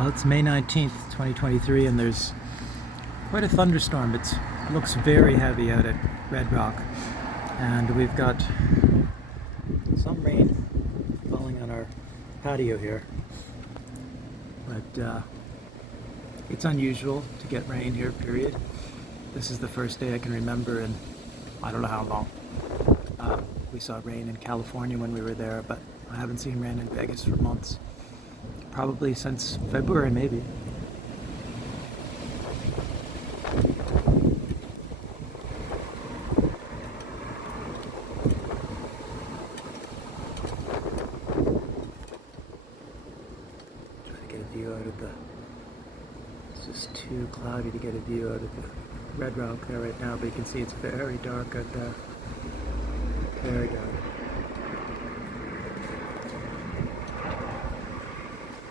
It's May 19th, 2023, and there's quite a thunderstorm. It looks very heavy out at Red Rock, and we've got some rain falling on our patio here. But it's unusual to get rain here, period. This is the first day I can remember in I don't know how long. We saw rain in California when we were there, but I haven't seen rain in Vegas for months. Probably since February, maybe. Try to get a view out of the... It's just too cloudy to get a view out of the Red Rock there right now, but you can see it's very dark out there. Very dark.